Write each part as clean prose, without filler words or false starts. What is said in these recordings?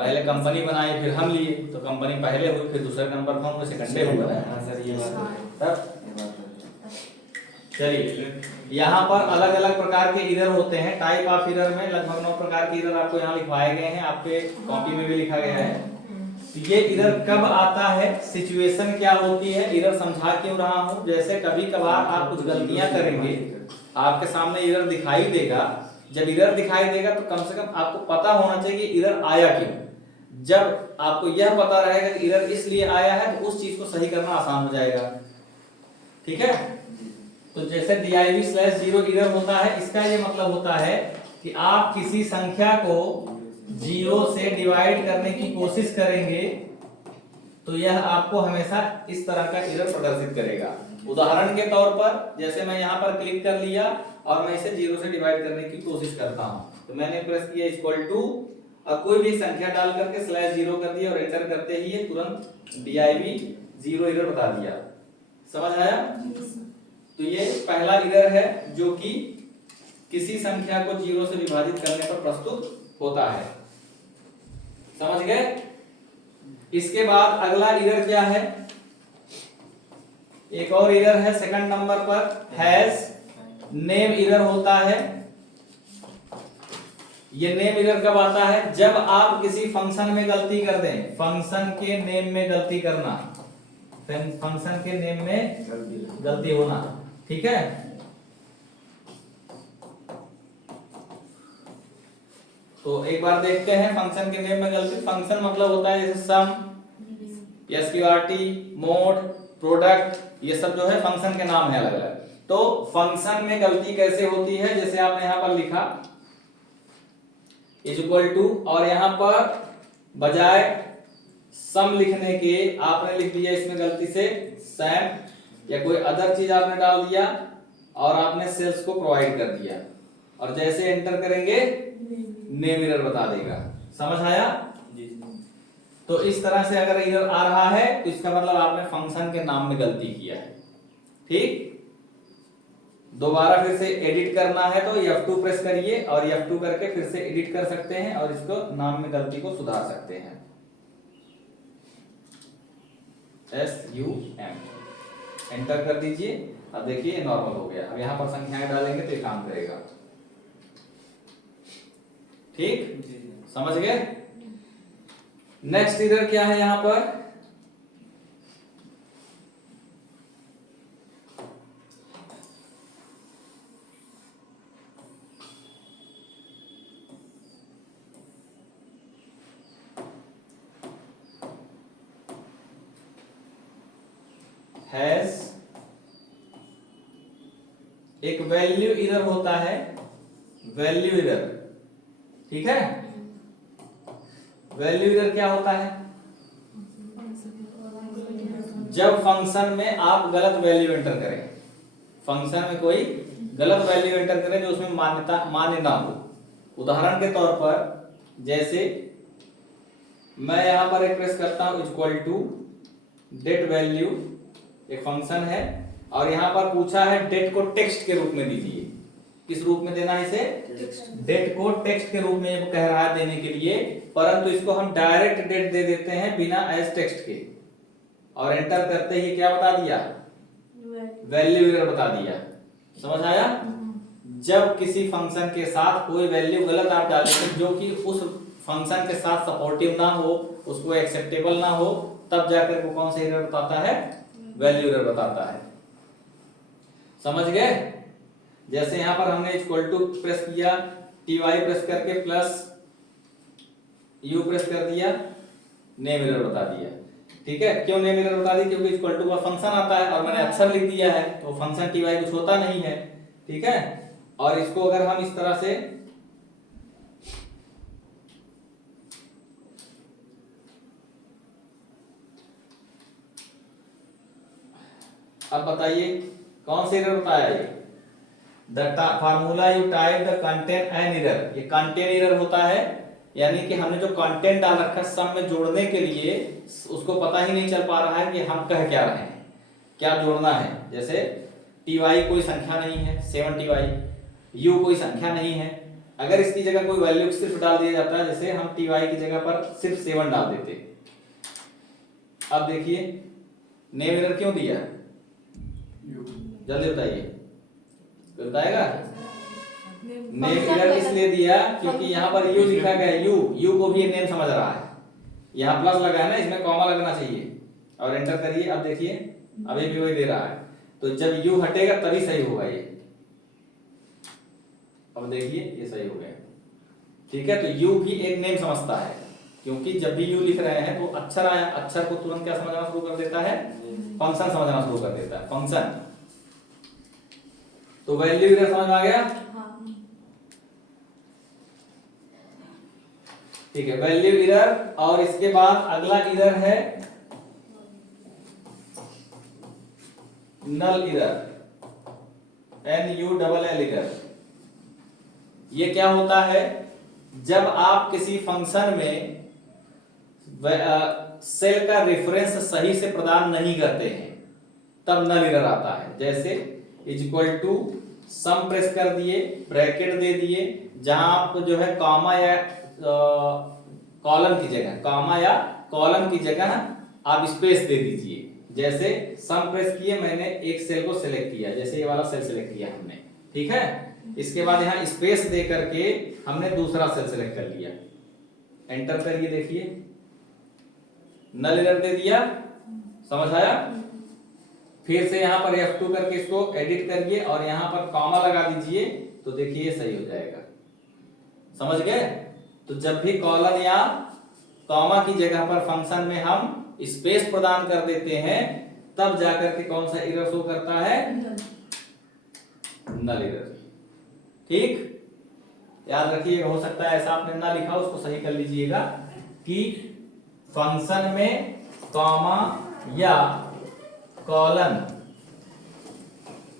पहले कंपनी बनाई फिर हम लिए, तो कंपनी पहले हुई फिर दूसरे नंबर पर हम लोग सेकंडे हुए ना। हाँ सर ये बात है। तब ये बात है। चलिए यहाँ पर अलग अलग प्रकार के इरर होते हैं। टाइप ऑफ इरर में लगभग 9 प्रकार के इरर आपको यहाँ लिखवाए गए हैं, आपके कॉपी में भी लिखा गया है। ये इरर कब आता है, सिचुएशन क्या होती है, इरर समझा क्यों रहा हूं। जैसे कभी कभार आप कुछ गलतियां करेंगे, आपके सामने इरर दिखाई देगा। जब इरर दिखाई देगा तो कम से कम आपको पता होना चाहिए कि इरर आया क्यों। जब आपको यह पता रहेगा कि इरर इसलिए आया है तो उस चीज को सही करना आसान हो जाएगा। ठीक है, तो जैसे div/0 इरर होता है, इसका ये मतलब होता है कि आप किसी संख्या को 0 से डिवाइड करने की कोशिश करेंगे तो यह आपको हमेशा इस तरह का इरर प्रदर्शित करेगा। उदाहरण के तौर पर जैसे मैं यहाँ पर क्लिक कर लिया और मैं इसे 0 से डिवाइड करने की कोशिश करता हूँ, तो मैंने प्रेस किया इक्वल टू और कोई भी संख्या डाल करके /0 कर दिया और एंटर करते ही ये तुरंत div/0 इरर बता दिया। समझ आया? तो ये पहला इरर है जो कि किसी संख्या को 0 से विभाजित करने पर प्रस्तुत होता है। समझ गए? इसके बाद अगला इरर क्या है, एक और इरर है सेकंड नंबर पर, हैज नेम इरर होता है। ये नेम इरर कब आता है, जब आप किसी फंक्शन में गलती कर दें। फंक्शन के नेम में गलती करना, फंक्शन के नेम में गलती होना। ठीक है, तो एक बार देखते हैं फंक्शन के नेम में गलती। फंक्शन मतलब होता है जैसे सम, स्क्यूआरटी, मोड, प्रोडक्ट, ये सब जो है फंक्शन के नाम है अलग अलग। तो फंक्शन में गलती कैसे होती है, जैसे आपने यहां पर लिखा इज इक्वल टू और यहां पर बजाय सम लिखने के आपने लिख दिया इसमें गलती से सैम या कोई अदर चीज आपने डाल दिया और आपने सेल्स को प्रोवाइड कर दिया और जैसे एंटर करेंगे नेम इरर बता देगा। समझ आया? तो इस तरह से अगर इरर आ रहा है तो इसका मतलब आपने फंक्शन के नाम में गलती किया है। ठीक, दोबारा फिर से एडिट करना है तो F2 प्रेस करिए और F2 करके फिर से एडिट कर सकते हैं और इसको नाम में गलती को सुधार सकते हैं। SUM एंटर कर दीजिए। अब देखिए नॉर्मल हो गया। अब यहां पर संख्याएं डालेंगे तो ये काम करेगा। ठीक, समझ गए? नेक्स्ट इरर क्या है यहां पर, हैज एक वैल्यू इरर होता है, वैल्यू इरर। ठीक है, वैल्यू इरर क्या होता है, जब फंक्शन में आप गलत वैल्यू एंटर करें, फंक्शन में कोई गलत वैल्यू एंटर करें जो उसमें मान्य ना हो। उदाहरण के तौर पर जैसे मैं यहां पर एक प्रेस करता हूं इक्वल टू डेट वैल्यू, एक फंक्शन है और यहां पर पूछा है डेट को टेक्स्ट के रूप में दीजिए। किस रूप में देना है इसे, डेट को टेक्स्ट के रूप में कह रहा है देने के लिए, परंतु इसको हम डायरेक्ट डेट दे देते हैं बिना एज टेक्स्ट के और एंटर करते ही क्या बता दिया, वैल्यू इरर बता दिया। समझ आया? जब किसी फंक्शन के साथ कोई वैल्यू गलत आप डालेंगे जो कि उस फंक्शन के साथ सपोर्टिव ना हो, उसको एक्सेप्टेबल ना हो, तब जाकर वो कौन सा इरर बताता है, वैल्यू इरर बताता है। समझ गए? जैसे यहां पर हमने इक्वल टू प्रेस किया, ty प्रेस करके प्लस u प्रेस कर दिया, नेम इरर बता दिया। ठीक है, क्यों नेम इरर बता दी, क्योंकि इक्वल टू का फंक्शन आता है और मैंने अक्षर लिख दिया है तो फंक्शन ty कुछ होता नहीं है। ठीक है, और इसको अगर हम इस तरह से अब बताइए कौन से इरर बताया ये, the formula you type the content and error, ये कंटेंट इरर होता है, यानी कि हमने जो कंटेंट डाल रखा है सम में जोड़ने के लिए उसको पता ही नहीं चल पा रहा है कि हम कह क्या रहे हैं, क्या जोड़ना है। जैसे ty कोई संख्या नहीं है 7ty, u कोई संख्या नहीं है अगर इसकी जगह कोई वैल्यू सिर्फ डाल दिया जाता है, जैसे हम ty की जगह पर सिर्फ 7 डाल देते। अब देखिए नेम एरर क्यों दिया, जल्दी बताइए, बताएगा? नेम एरर इसलिए दिया क्योंकि यहाँ पर यू लिखा गया है, यू को भी ये नेम समझ रहा है, यहाँ प्लस लगा है ना, इसमें कॉमा लगना चाहिए। और एंटर करिए, अब देखिए अभी भी वही दे रहा है, तो जब यू हटेगा तभी सही होगा ये। अब देखिए ये सही हो गया, ठीक है। तो यू भी एक नेम समझता है, क्योंकि जब भी यू लिख रहे हैं तो अक्षर आया, अक्षर को तुरंत क्या समझना शुरू कर देता है, फंक्शन समझना शुरू कर देता है, फंक्शन। तो वैल्यू इधर समझ में आ गया, ठीक है, वैल्यू इधर। और इसके बाद अगला इधर है नल इधर, NULL इधर। ये क्या होता है, जब आप किसी फंक्शन में सेल का रेफरेंस सही से प्रदान नहीं करते हैं तब नल एरर आता है। जैसे is equal to sum press कर दिए, ब्रैकेट दे दिए, जहां आप जो है कॉमा या कॉलम की जगह, कॉमा या कॉलम की जगह आप स्पेस दे दीजिए। जैसे सम प्रेस किए, मैंने एक सेल को सिलेक्ट किया, जैसे ये वाला सेल सिलेक्ट किया हमने, ठीक है। इसके बाद यहाँ स्पेस दे करके हमने दूसरा सेल सिलेक्ट कर लिया, एंटर करिए, देखिए नल एरर दे दिया, समझ आया। फिर से यहाँ पर F2 करके इसको एडिट करिए और यहाँ पर कॉमा लगा दीजिए, तो देखिए सही हो जाएगा, समझ गए। तो जब भी कॉलन या कॉमा की जगह पर फंक्शन में हम स्पेस प्रदान कर देते हैं तब जाकर के कौन सा एरर शो करता है, नल एरर, ठीक। याद रखिएगा, हो सकता है ऐसा आपने ना लिखा, उसको सही कर लीजिएगा कि फंक्शन में कॉमा या कॉलन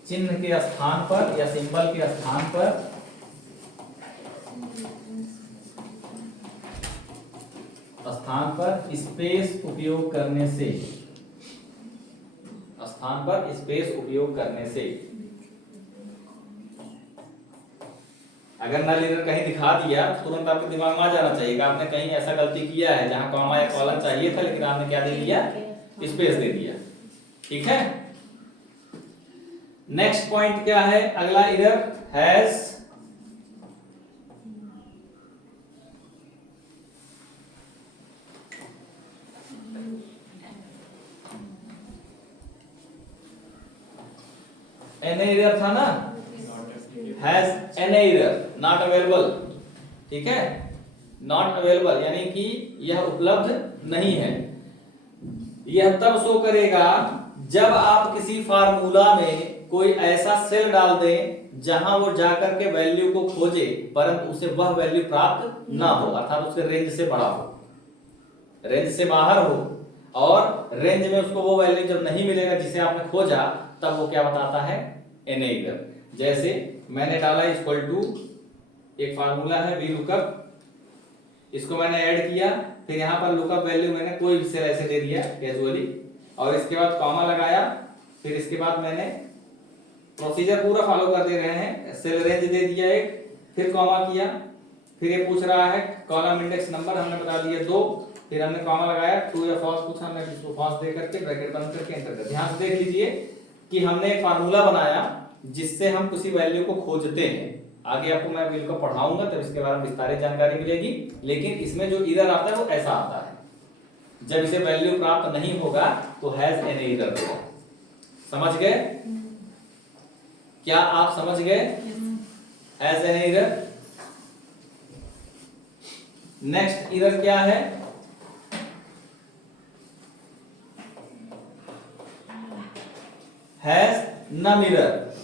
चिन्ह के स्थान पर या सिंबल के स्थान पर स्पेस उपयोग करने से, स्थान पर स्पेस उपयोग करने से, अगर नल एरर कहीं दिखा दिया तो तुरंत आपके दिमाग में आ जाना चाहिए कि आपने कहीं ऐसा गलती किया है जहां कॉमा या कॉलन चाहिए था लेकिन आपने क्या दे दिया, स्पेस दे दिया, ठीक है। नेक्स्ट पॉइंट क्या है, अगला एरर हैज एन एरर था ना, has N error, not available, ठीक है, नॉट अवेलेबल यानी कि यह उपलब्ध नहीं है। यह तब शो करेगा जब आप किसी फार्मूला में कोई ऐसा सेल डाल दें जहां वो जाकर के वैल्यू को खोजे परंतु उसे वह वैल्यू प्राप्त ना हो, अर्थात उसके रेंज से बड़ा हो, रेंज से बाहर हो, और रेंज में उसको वो वैल्यू जब नहीं मिलेगा जिसे आपने खोजा तब वो क्या बताता है, एन एरर। जैसे मैंने डाला इक्वल टू, एक फार्मूला है वी लुकअप, इसको मैंने ऐड किया, फिर यहाँ पर लुकअप वैल्यू मैंने कोई भी सेल ऐसे दे दिया कैजुअली, और इसके बाद कॉमा लगाया, फिर इसके बाद मैंने प्रोसीजर पूरा फॉलो कर दे रहे हैं, सेल रेंज दे दिया एक, फिर कॉमा किया, फिर ये पूछ रहा है कॉलम इंडेक्स नंबर, हमने बता दिया 2, फिर हमने कॉमा लगाया, ट्रू या फॉल्स पूछा, हमने इसको फॉल्स दे करके ब्रैकेट बंद करके एंटर कर दिया। ध्यान से देख लीजिए कि हमने एक फार्मूला बनाया जिससे हम किसी वैल्यू को खोजते हैं। आगे आपको मैं बिल को पढ़ाऊंगा तब इसके बारे में विस्तारित जानकारी मिलेगी, लेकिन इसमें जो एरर आता है वो ऐसा आता है, जब इसे वैल्यू प्राप्त नहीं होगा तो हैज एन एरर होगा। समझ गए? क्या आप समझ गए? Hash N error. Next error क्या है? Hash num error,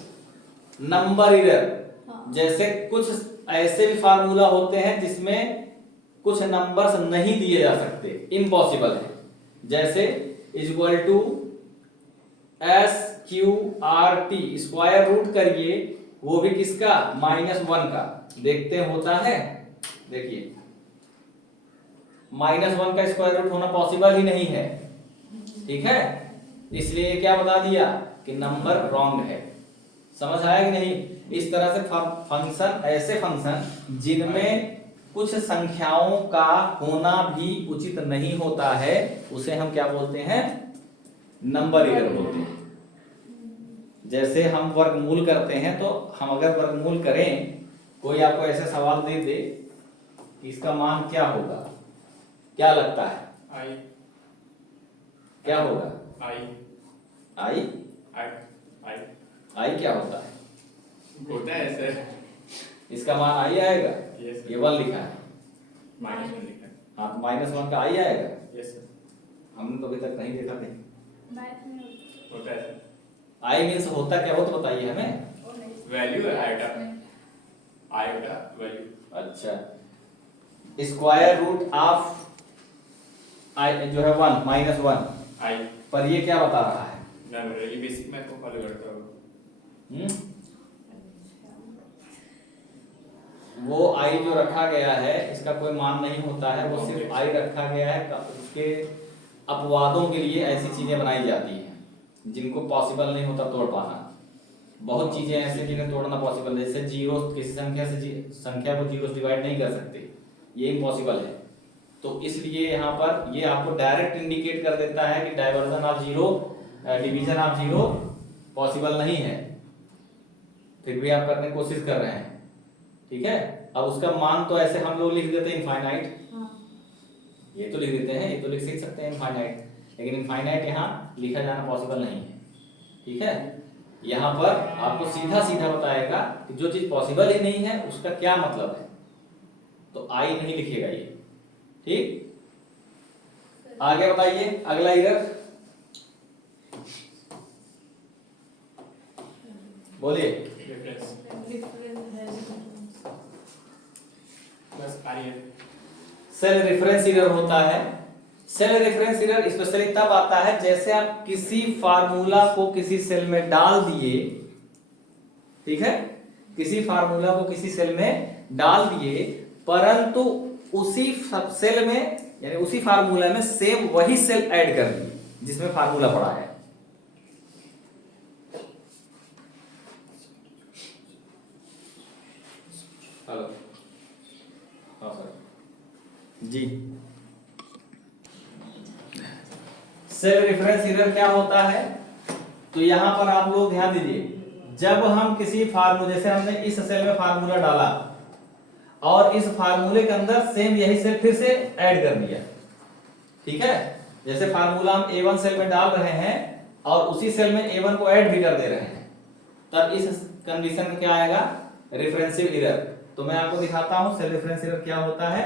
number error. जैसे कुछ ऐसे भी फार्मूला होते हैं जिसमें कुछ नंबर्स नहीं दिए जा सकते, इम्पॉसिबल है। जैसे equal to SQRT, square root करिए, वो भी किसका, -1 का। देखते हैं होता है, देखिए -1 का स्क्वायर रूट होना पॉसिबल ही नहीं है, ठीक है। इसलिए क्या बता दिया कि नंबर रॉन्ग है। समझ आया कि नहीं? इस तरह से फंक्शन, ऐसे फंक्शन जिनमें कुछ संख्याओं का होना भी उचित नहीं होता है, उसे हम क्या बोलते हैं? नंबर इरर बोलते हैं। जैसे हम वर्गमूल करते हैं, तो हम अगर वर्गमूल करें, कोई आपको ऐसे सवाल दे दे कि इसका मान क्या होगा, क्या लगता है? आई। क्या होगा? आई। आई? आई। आई। आई क्या होता है? होता है ऐसे। इसका मान आई आएगा। यस ये 1 लिखा है, माइनस में लिखा है। हाँ, -1 का आई आएगा। Yes sir. हमने तो अभी तक नहीं देखा कहीं। होता है सर। आई मीन्स होता क्या हो तो बताइए हमें। वैल्यू है आयोटा। Iota value. अच्छा, स्क्वायर रूट ऑफ आई जो है 1 -1 आई। पर ये क्या बता रहा है? मैं रियली बेसिक मैथ को फॉलो करता हूँ। वो आई जो रखा गया है, इसका कोई मान नहीं होता है, वो सिर्फ आई रखा गया है। उसके अपवादों के लिए ऐसी चीजें बनाई जाती हैं जिनको पॉसिबल नहीं होता तोड़ पाना। बहुत चीजें ऐसे जिन्हें तोड़ना पॉसिबल है, जैसे जीरो, किसी संख्या से संख्या को जीरो से डिवाइड नहीं कर सकते, ये इम्पॉसिबल है। तो इसलिए यहाँ पर ये आपको डायरेक्ट इंडिकेट कर देता है कि diversion of zero, division of zero possible नहीं है, फिर भी आप करने की कोशिश कर रहे हैं। ठीक है, अब उसका मान तो ऐसे हम लोग लिख देते हैं इनफाइनाइट, ये तो लिख देते हैं, ये तो लिख सकते हैं इनफाइनाइट, लेकिन इनफाइनाइट यहाँ लिखा जाना पॉसिबल नहीं है। ठीक है, यहाँ पर आपको सीधा सीधा बताएगा कि जो चीज पॉसिबल ही नहीं है उसका क्या मतलब है, तो आई नहीं लिखेगा ये। ठीक, आगे बताइए अगला इरर बोलिए। रेफरेंस बस आइए। सेल रेफरेंस इरर होता है। सेल रेफरेंस इरर स्पेशली तब आता है जैसे आप किसी फार्मूला को किसी सेल में डाल दिए, ठीक है, किसी फार्मूला को किसी सेल में डाल दिए, परंतु उसी सेल में यानी उसी फार्मूला में सेम वही सेल ऐड कर दिए जिसमें फार्मूला पड़ा है। हेलो, हाँ सर जी। सेल रेफरेंस इरर क्या होता है? तो यहां पर आप लोग ध्यान दीजिए, जब हम किसी फार्मूले, जैसे हमने इस सेल में फार्मूला डाला और इस फार्मूले के अंदर सेम यही सेल फिर से ऐड कर दिया, ठीक है, जैसे फार्मूला हम A1 सेल में डाल रहे हैं और उसी सेल में A1 को ऐड भी कर दे रहे हैं, तब इस कंडीशन में क्या आएगा? रेफरेंसिव इरर। तो मैं आपको दिखाता हूं सेल रेफरेंस इरर क्या होता है।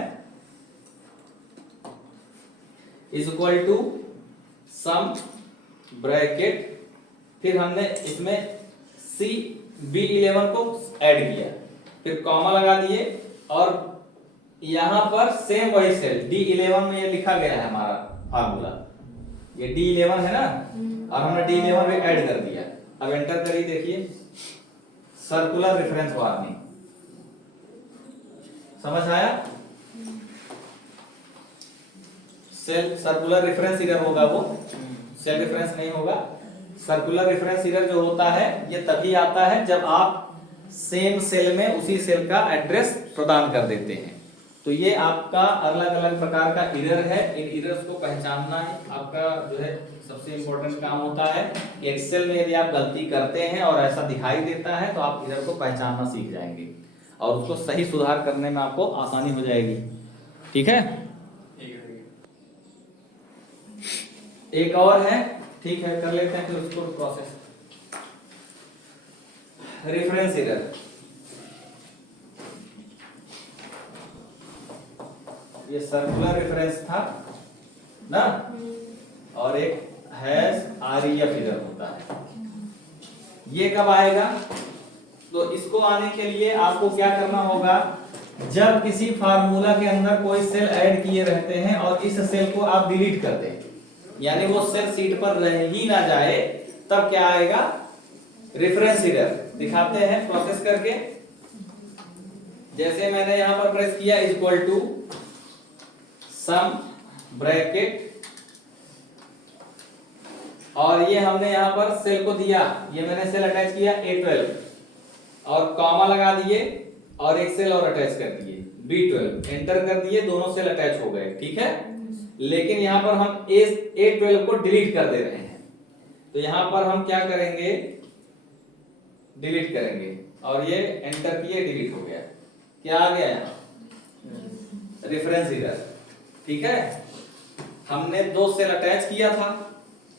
Is equal to sum bracket, फिर हमने इसमें B11 को ऐड किया, फिर कॉमा लगा दिए और यहां पर सेम वही सेल D11 में ये लिखा गया है हमारा फार्मूला, ये D11 है ना, और हमने D11 में ऐड कर दिया। अब एंटर करिए, देखिए सर्कुलर रेफरेंस वार्निंग, समझ आया? सेल सर्कुलर रेफरेंस इरर होगा, वो सेल रेफरेंस नहीं होगा। सर्कुलर रेफरेंस इरर जो होता है ये तभी आता है जब आप सेम सेल में उसी सेल का एड्रेस प्रदान कर देते हैं। तो ये आपका अलग अलग प्रकार का इरर है, इन इरर्स को पहचानना आपका जो है सबसे इंपॉर्टेंट काम होता है। एक्सेल में यदि आप गलती करते हैं और ऐसा दिखाई देता है तो आप इरर को पहचानना सीख जाएंगे और उसको सही सुधार करने में आपको आसानी हो जाएगी। ठीक है, एक और है, ठीक है, कर लेते हैं फिर उसको प्रोसेस। रेफरेंस इरर, ये सर्कुलर रेफरेंस था ना, और एक हैश आरईएफ इरर होता है। ये कब आएगा? तो इसको आने के लिए आपको क्या करना होगा, जब किसी फार्मूला के अंदर कोई सेल ऐड किए रहते हैं और इस सेल को आप डिलीट कर दें, यानी वो सेल सीट पर रह ही ना जाए, तब क्या आएगा? Reference error. दिखाते हैं प्रोसेस करके। जैसे मैंने यहां पर प्रेस किया is equal to sum bracket और ये हमने यहाँ पर सेल को दिया, ये मैंने सेल अटैच किया A12 और कॉमा लगा दिए और एक सेल और अटैच कर दिए B12, एंटर कर दिए, दोनों सेल अटैच हो गए, ठीक है। लेकिन यहाँ पर हम A12 को डिलीट कर दे रहे हैं, तो यहाँ पर हम क्या करेंगे, डिलीट करेंगे और ये एंटर किए, डिलीट हो गया। क्या आ गया यहाँ? रेफरेंस एरर, ठीक है। हमने दो सेल अटैच किया था,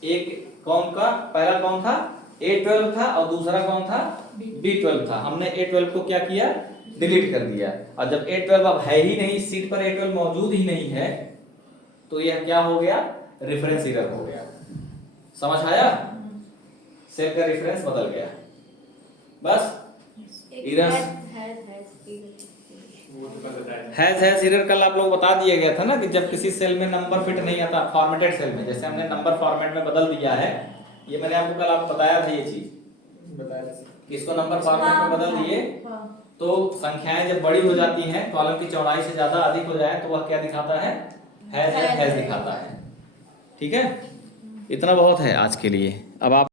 एक कौन का, पहला कौन था A12 था और दूसरा कौन था B12 था। हमने A12 को क्या किया, डिलीट कर दिया, और जब A12 अब है ही नहीं, सीट पर A12 मौजूद ही नहीं है, तो यह क्या हो गया, रेफरेंस एरर हो गया। समझ आया? सेल का रेफरेंस बदल गया, बस। एरर वो तो पता है। हैज एरर कल आप लोग बता दिया गया था ना, कि जब किसी सेल में नंबर फिट नहीं आता, फॉर्मेटेड सेल में, जैसे हमने नंबर फॉर्मेट में बदल दिया है, ये मैंने आपको कल आपको बताया था ये चीज, बताया था। कि इसको नंबर फॉर्मेट में बदल दिए तो संख्याएं जब बड़ी हो जाती हैं, कॉलम की चौड़ाई से ज्यादा अधिक हो जाए, तो वह क्या दिखाता है, हैज दिखाता है, ठीक है। इतना बहुत है आज के लिए। अब आप